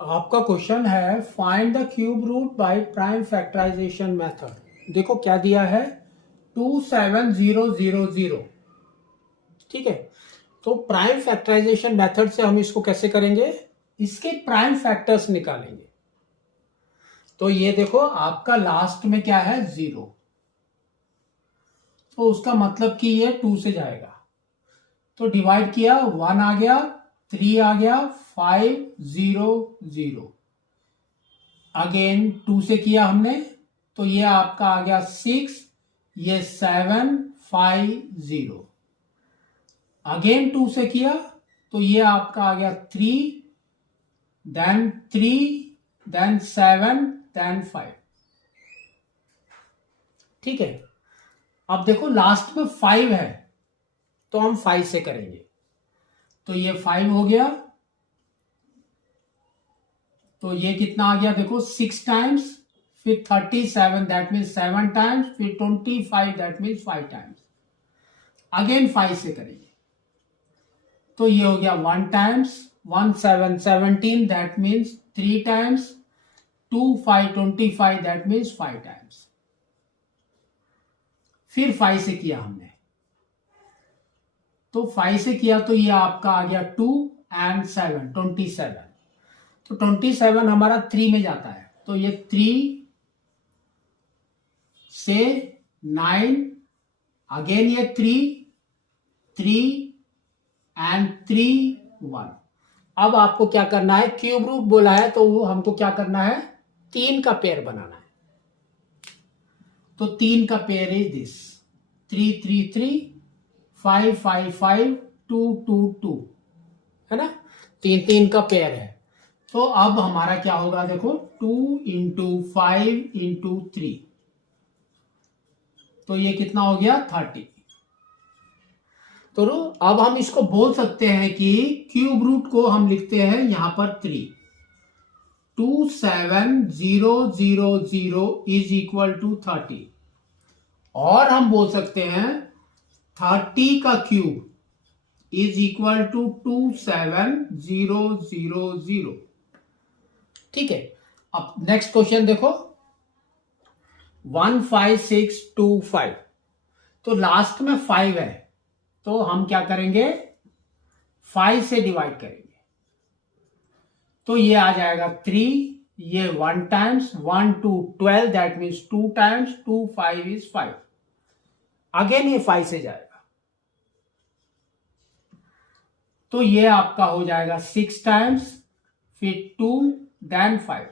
आपका क्वेश्चन है find the cube root by prime factorization method. देखो क्या दिया है 27000। ठीक है, तो प्राइम फैक्टराइजेशन मेथड से हम इसको कैसे करेंगे, इसके प्राइम फैक्टर्स निकालेंगे। तो ये देखो आपका लास्ट में क्या है 0, तो उसका मतलब कि ये 2 से जाएगा। तो डिवाइड किया 1 आ गया, 3 आ गया, 5 0 0। अगेन 2 से किया हमने तो ये आपका आ गया 6, ये 7 5 0। अगेन 2 से किया तो ये आपका आ गया 3, देन 3, देन 7, देन 5। ठीक है, अब देखो लास्ट में 5 है तो हम 5 से करेंगे। तो ये 5 हो गया, तो ये कितना आ गया देखो 6 टाइम्स, फिर 37 दैट मीन्स 7 टाइम्स, फिर 25 दैट मीन्स 5 टाइम्स। अगेन 5 से करेंगे तो ये हो गया 1 times, 1 7 17 that means 3 times, 2 5 25 that means 5 times. फिर 5 से किया हमने तो 5 से किया तो ये आपका आ गया 2 एंड 7 27। तो 27 हमारा 3 में जाता है तो ये 3 से 9, अगेन ये 3 एंड 3 1। अब आपको क्या करना है, क्यूब रूट बोला है तो वो हमको क्या करना है, 3 का पेयर बनाना है। तो 3 का पेयर इज दिस 3 3 3 5 5 5 2 2 2, है ना, 3 3 का पेयर है। तो अब हमारा क्या होगा देखो 2 इंटू 5 इंटू 3, तो ये कितना हो गया 30। तो अब हम इसको बोल सकते हैं कि क्यूब रूट को हम लिखते हैं यहां पर 3, 27000 इज इक्वल टू 30। और हम बोल सकते हैं 30 का क्यूब इज इक्वल टू 27000। ठीक है, अब नेक्स्ट क्वेश्चन देखो 15625। तो लास्ट में 5 है तो हम क्या करेंगे 5 से डिवाइड करेंगे तो ये आ जाएगा 3, ये 1 times 1 2 12 that means 2 times 2 5 is 5। Again ये 5 से जाएगा तो ये आपका हो जाएगा 6 टाइम्स, फिर 2, देन 5,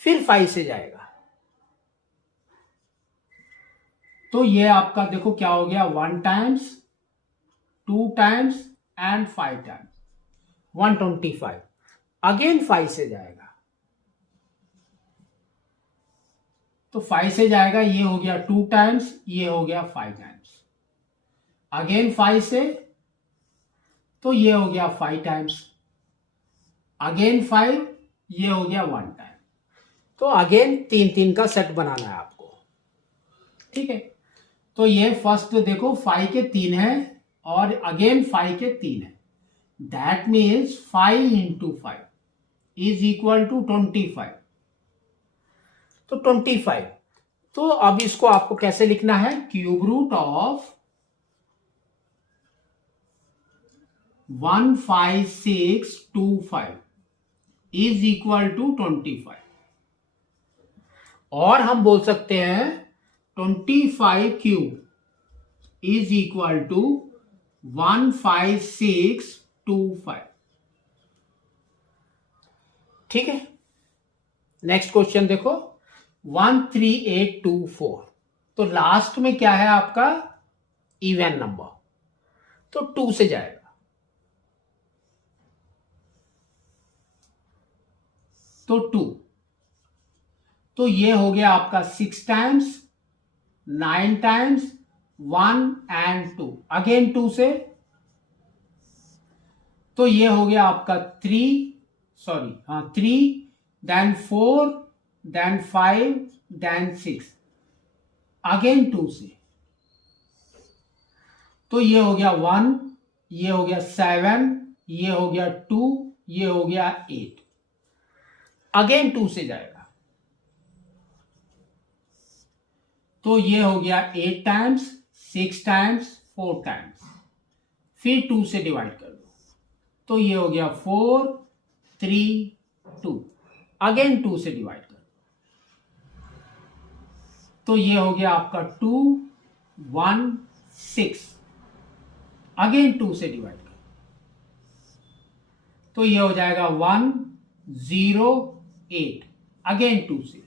फिर 5 से जाएगा तो ये आपका देखो क्या हो गया 1 times 2 times and 5 times 125। Again 5 से जाएगा तो 5 से जाएगा, ये हो गया 2 टाइम्स, ये हो गया 5 टाइम्स। अगेन 5 से तो ये हो गया 5 टाइम्स, अगेन 5, ये हो गया 1 टाइम। तो अगेन 3 3 का सेट बनाना है आपको। ठीक है, तो ये फर्स्ट देखो 5 के 3 है और अगेन 5 के 3 है, that means 5 into 5 is equal to 25। तो 25, तो अब इसको आपको कैसे लिखना है, cube root of 15625 is equal to 25। और हम बोल सकते हैं 25 क्यूब इज इक्वल टू 15625। ठीक है, नेक्स्ट क्वेश्चन देखो 13824। तो लास्ट में क्या है आपका इवन नंबर तो 2 से जाएगा तो 2, तो ये हो गया आपका 6 टाइम्स 9 टाइम्स 1 एंड 2। अगेन 2 से तो ये हो गया आपका 3, देन 4, देन 5, देन 6। अगेन 2 से तो ये हो गया 1, ये हो गया 7, ये हो गया 2, ये हो गया 8, अगेन 2 से जाएगा तो ये हो गया 8 टाइम्स, 6 टाइम्स, 4 टाइम्स, फिर 2 से डिवाइड कर दो तो ये हो गया 4, 3, 2, अगेन 2 से डिवाइड कर दो तो ये हो गया आपका 2, 1, 6, अगेन 2 से डिवाइड कर तो ये हो जाएगा 1, 0, 8, अगेन 2 से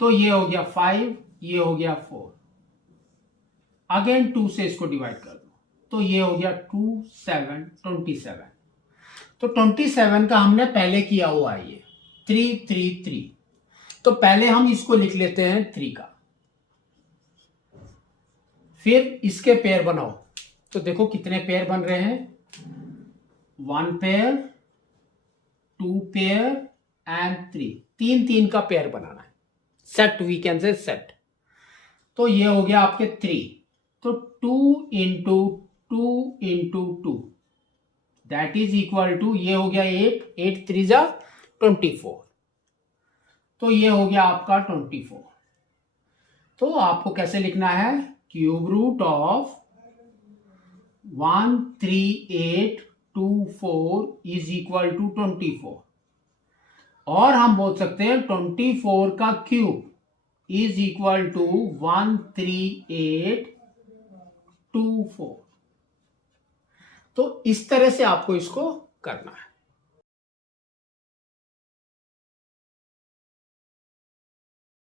तो ये हो गया 5, ये हो गया 4, अगेन 2 से इसको डिवाइड कर दो तो ये हो गया 2, 7, 27। तो 27 का हमने पहले किया हुआ है ये 3, 3, 3। तो पहले हम इसको लिख लेते हैं 3 का, फिर इसके पेयर बनाओ तो देखो कितने पेयर बन रहे हैं, 1 पेयर, 2 पेयर एंड 3, 3 का पेयर बनाना है, set, we can say set. तो ये हो गया आपके 3, तो 2 into 2 into 2 that is equal to, ये हो गया 8, 8 3 जा 24, तो ये हो गया आपका 24। तो आपको कैसे लिखना है, cube root of 13824 is equal to 24, और हम बोल सकते हैं 24 का क्यूब इज इक्वल टू 13824। तो इस तरह से आपको इसको करना है।